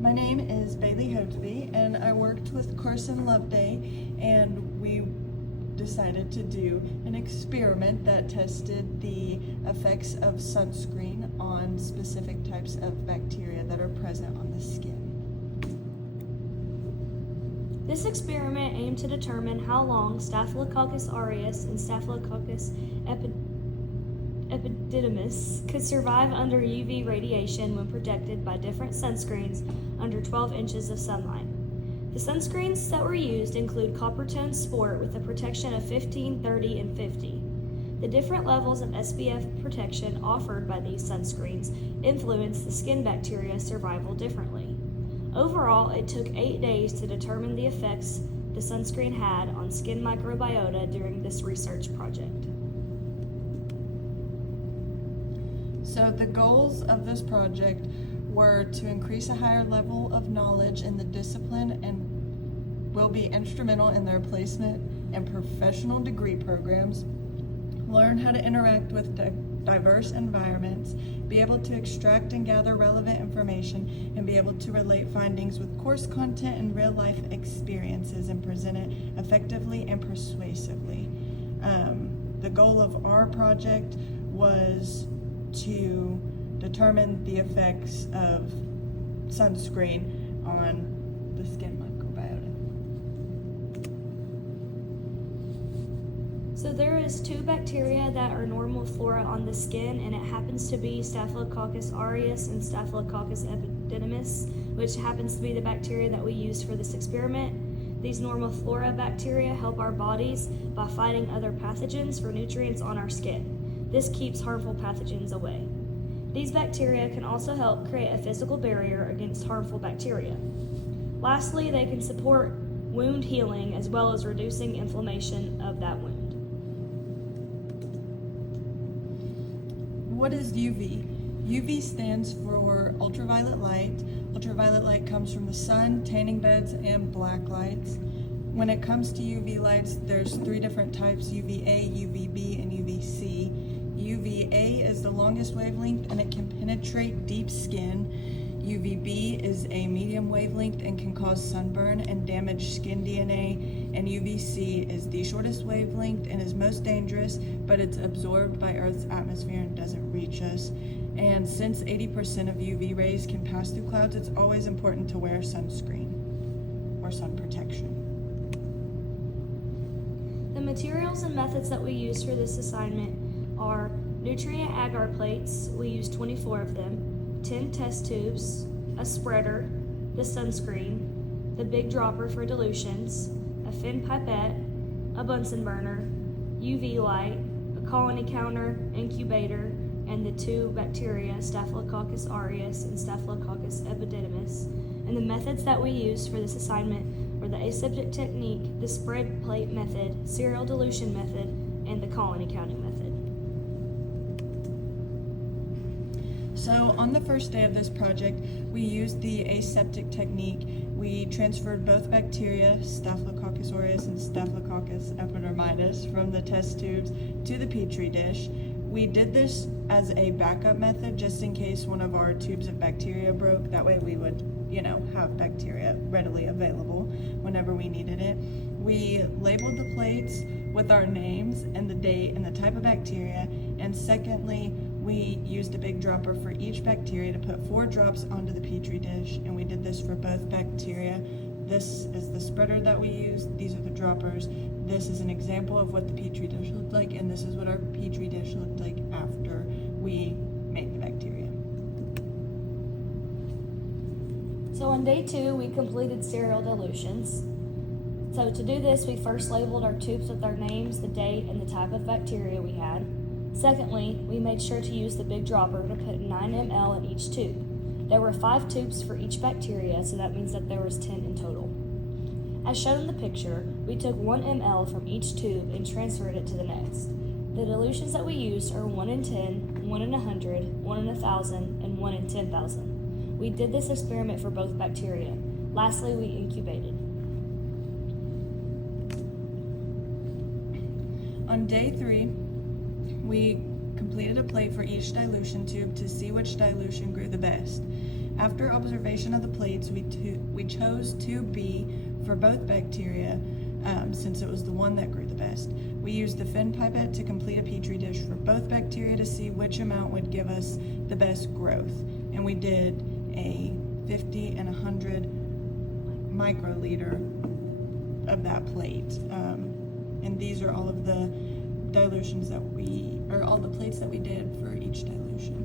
My name is Bailee Houghtby, and I worked with Carsyn Loveday, and we decided to do an experiment that tested the effects of sunscreen on specific types of bacteria that are present on the skin. This experiment aimed to determine how long Staphylococcus aureus and Staphylococcus epididymis could survive under UV radiation when protected by different sunscreens under 12 inches of sunlight. The sunscreens that were used include Coppertone Sport with a protection of 15, 30, and 50. The different levels of SPF protection offered by these sunscreens influence the skin bacteria survival differently. Overall, it took 8 days to determine the effects the sunscreen had on skin microbiota during this research project. So the goals of this project were to increase a higher level of knowledge in the discipline and will be instrumental in their placement in professional degree programs, learn how to interact with diverse environments, be able to extract and gather relevant information, and be able to relate findings with course content and real-life experiences and present it effectively and persuasively. The goal of our project was to determine the effects of sunscreen on the skin microbiota. So there is 2 bacteria that are normal flora on the skin, and it happens to be Staphylococcus aureus and Staphylococcus epididymis, which happens to be the bacteria that we used for this experiment. These normal flora bacteria help our bodies by fighting other pathogens for nutrients on our skin. This keeps harmful pathogens away. These bacteria can also help create a physical barrier against harmful bacteria. Lastly, they can support wound healing as well as reducing inflammation of that wound. What is UV? UV stands for ultraviolet light. Ultraviolet light comes from the sun, tanning beds, and black lights. When it comes to UV lights, there's 3 different types: UVA, UVB, and UVC. UVA is the longest wavelength and it can penetrate deep skin. UVB is a medium wavelength and can cause sunburn and damage skin DNA. And UVC is the shortest wavelength and is most dangerous, but it's absorbed by Earth's atmosphere and doesn't reach us. And since 80% of UV rays can pass through clouds, it's always important to wear sunscreen or sun protection. The materials and methods that we used for this assignment are nutrient agar plates, we used 24 of them, 10 test tubes, a spreader, the sunscreen, the big dropper for dilutions, a fin pipette, a Bunsen burner, UV light, a colony counter, incubator, and the 2 bacteria, Staphylococcus aureus and Staphylococcus epididymis. And the methods that we used for this assignment were the aseptic technique, the spread plate method, serial dilution method, and the colony counting method. So on the first day of this project, we used the aseptic technique. We transferred both bacteria, Staphylococcus aureus and Staphylococcus epidermidis, from the test tubes to the Petri dish. We did this as a backup method just in case one of our tubes of bacteria broke. That way we would, have bacteria readily available whenever we needed it. We labeled the plates with our names and the date and the type of bacteria. And secondly, we used a big dropper for each bacteria to put 4 drops onto the Petri dish, and we did this for both bacteria. This is the spreader that we used. These are the droppers. This is an example of what the Petri dish looked like, and this is what our Petri dish looked like after we made the bacteria. So on day 2, we completed serial dilutions. So to do this, we first labeled our tubes with our names, the date, and the type of bacteria we had. Secondly, we made sure to use the big dropper to put 9 ml in each tube. There were 5 tubes for each bacteria, so that means that there was 10 in total. As shown in the picture, we took 1 ml from each tube and transferred it to the next. The dilutions that we used are 1 in 10, 1 in 100, 1 in 1,000, and 1 in 10,000. We did this experiment for both bacteria. Lastly, we incubated. On day 3, we completed a plate for each dilution tube to see which dilution grew the best. After observation of the plates, we chose 2B for both bacteria, since it was the one that grew the best. We used the fin pipette to complete a petri dish for both bacteria to see which amount would give us the best growth. And we did a 50 and 100 microliter of that plate. And these are all of the dilutions that all the plates that we did for each dilution.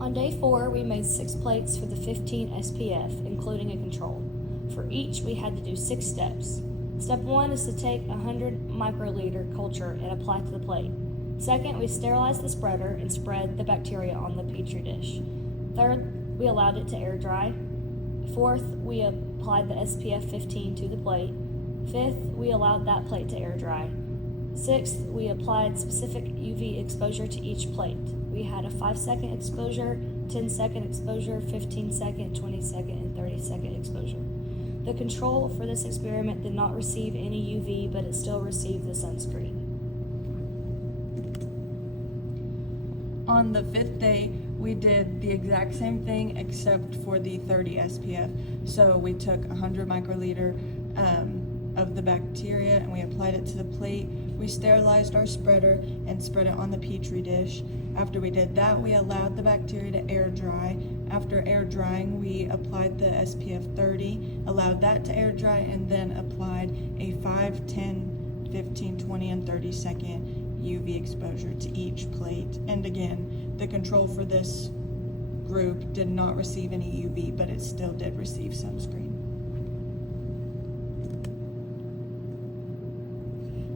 On day 4, we made 6 plates for the 15 SPF, including a control. For each, we had to do 6 steps. Step 1 is to take 100 microliter culture and apply it to the plate. Second, we sterilized the spreader and spread the bacteria on the petri dish. Third, we allowed it to air dry. Fourth, we applied the SPF 15 to the plate. Fifth, we allowed that plate to air dry. Sixth, we applied specific UV exposure to each plate. We had a 5-second exposure, 10-second exposure, 15-second, 20-second, and 30-second exposure. The control for this experiment did not receive any UV, but it still received the sunscreen. On the 5th day, we did the exact same thing except for the 30 SPF. So we took 100 microliter of the bacteria and we applied it to the plate. We sterilized our spreader and spread it on the petri dish. After we did that, we allowed the bacteria to air dry. After air drying, we applied the SPF 30, allowed that to air dry, and then applied a 5, 10, 15, 20, and 30 second UV exposure to each plate. And again, the control for this group did not receive any UV, but it still did receive sunscreen.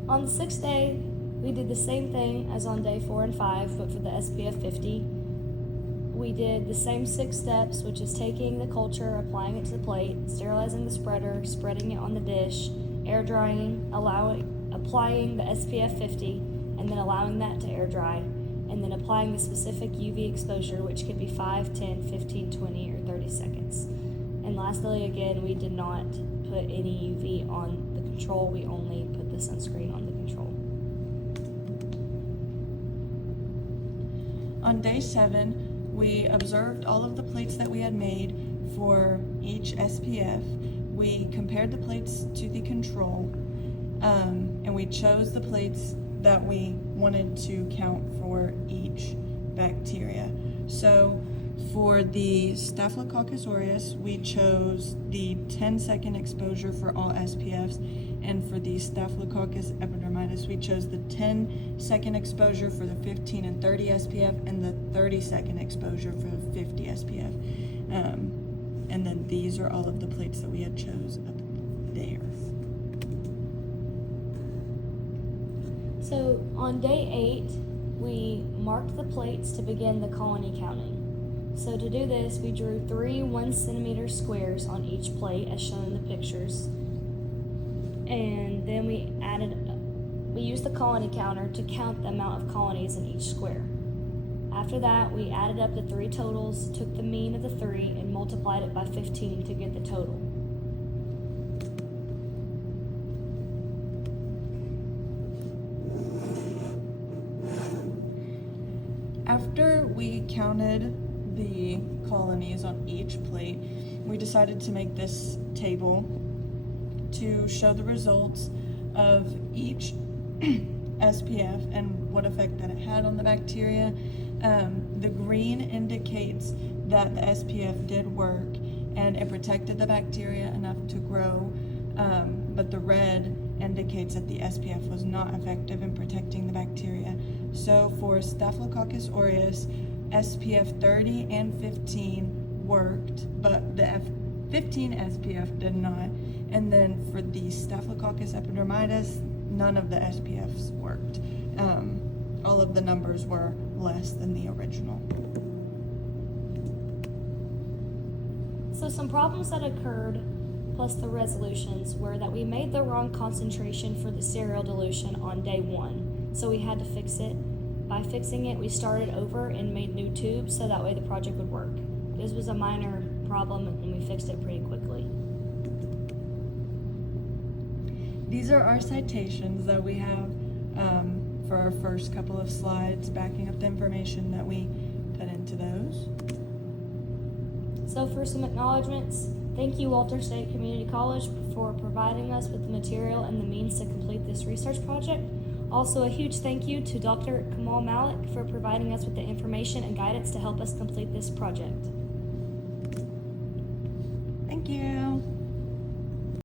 On the 6th day, we did the same thing as on day 4 and 5, but for the SPF 50. We did the same 6 steps, which is taking the culture, applying it to the plate, sterilizing the spreader, spreading it on the dish, air drying, applying the SPF 50, and then allowing that to air dry, and then applying the specific UV exposure, which could be 5, 10, 15, 20, or 30 seconds. And lastly, again, we did not put any UV on the control, we only put the sunscreen on the control. On day 7, we observed all of the plates that we had made for each SPF. We compared the plates to the control, and we chose the plates that we wanted to count for each bacteria. So for the Staphylococcus aureus, we chose the 10-second exposure for all SPFs, and for the Staphylococcus epidermidis, we chose the 10-second exposure for the 15 and 30 SPF, and the 30-second exposure for the 50 SPF. And then these are all of the plates that we had chose up there. So on day 8, we marked the plates to begin the colony counting. So to do this, we drew 3 1-centimeter squares on each plate as shown in the pictures. And then we used the colony counter to count the amount of colonies in each square. After that, we added up the 3 totals, took the mean of the 3, and multiplied it by 15 to get the total. After we counted the colonies on each plate, we decided to make this table to show the results of each SPF and what effect that it had on the bacteria. The green indicates that the SPF did work and it protected the bacteria enough to grow, but the red indicates that the SPF was not effective in protecting the bacteria. So for Staphylococcus aureus, SPF 30 and 15 worked, but the 15 SPF did not. And then for the Staphylococcus epidermidis, none of the SPFs worked. All of the numbers were less than the original. So some problems that occurred, plus the resolutions, were that we made the wrong concentration for the cereal dilution on day 1. So we had to fix it. By fixing it, we started over and made new tubes so that way the project would work. This was a minor problem and we fixed it pretty quickly. These are our citations that we have for our first couple of slides backing up the information that we put into those. So for some acknowledgments, thank you Walter State Community College for providing us with the material and the means to complete this research project. Also a huge thank you to Dr. Kamal Malik for providing us with the information and guidance to help us complete this project. Thank you.